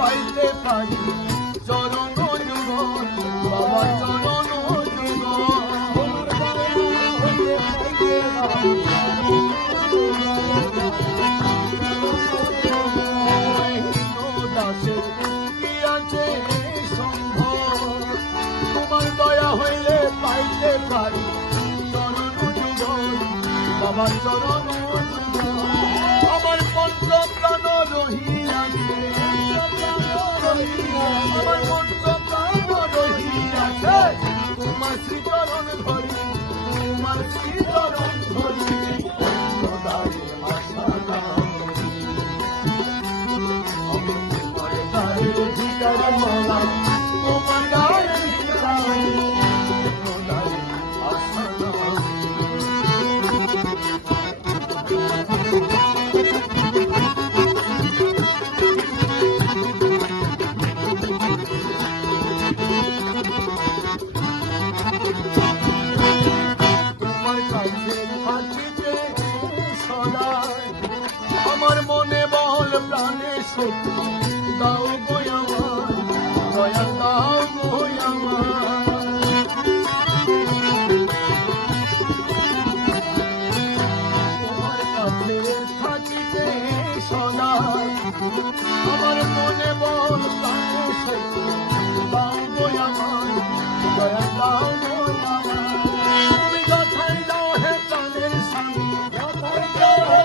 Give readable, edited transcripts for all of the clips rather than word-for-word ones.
পাইতে পারি চরণ যুগল বাবা চরণ দাসের কি আছে সম্ভব তোমার দয়া হইলে পাইতে পারি চরণ যুগল বাবা চরণ আমার পঞ্চপ্রাণ রহিয়াছে আমার পঞ্চপ্রাণ রহিয়াছে তোমার শ্রীচরণ ধরি তোমার শ্রীচরণ ধরি আমি তোমার গায়ের ভিতরে মালা তোমার গায়ের ভিতরে আমার মনে বল প্রাণে শক্তি দাও গো আমার দয়া দাও গো আমার তোমার কাছে থাকিতে সদা আমার মনে বল প্রাণে শক্তি দাও গো আমার দয়া দাও গো আমার তুমি কথাই দাও হে প্রাণের স্বামী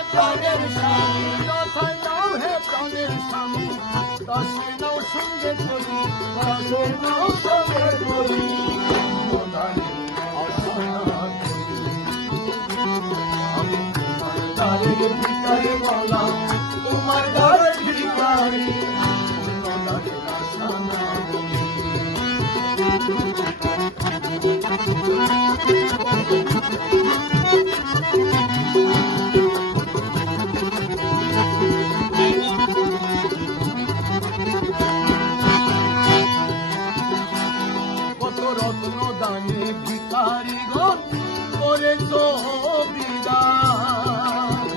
প্রাণের স্বামী কথাই দাও হে প্রাণের স্বামী দাসে নাও সঙ্গে করি দাসে নাও সঙ্গে করি আমি তোমার দ্বারের ভিতরে বলা তোমার দ্বারের ভিতরে রত্ন দানে ভিখারিগণ করেছ বিদায়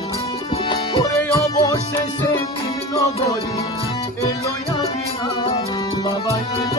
করে অবশেষে তিন নগরী চাইলে